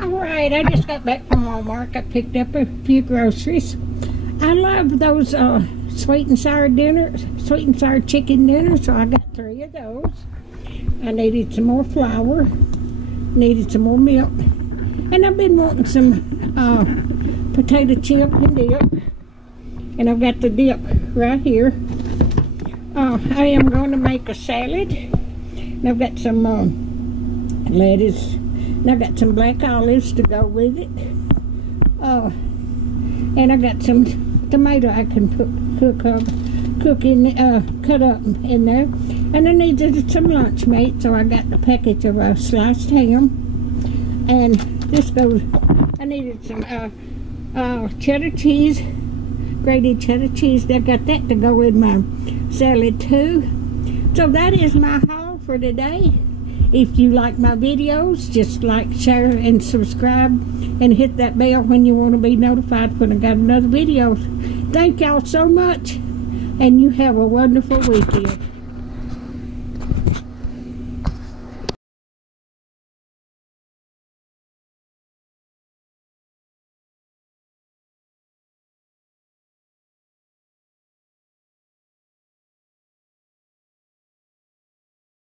Alright, I just got back from Walmart. I picked up a few groceries. I love those sweet and sour chicken dinners, so I got 3 of those. I needed some more flour, needed some more milk, and I've been wanting some potato chip and dip. And I've got the dip right here. I am going to make a salad. And I've got some lettuce. And I've got some black olives to go with it. And I got some tomato I can cut up in there. And I needed some lunch meat, so I got the package of sliced ham. And this goes. I needed some cheddar cheese, grated cheddar cheese. I got that to go with my salad too. So that is my haul for today. If you like my videos, just like, share, and subscribe, and hit that bell when you want to be notified when I got another video. Thank y'all so much, and you have a wonderful weekend.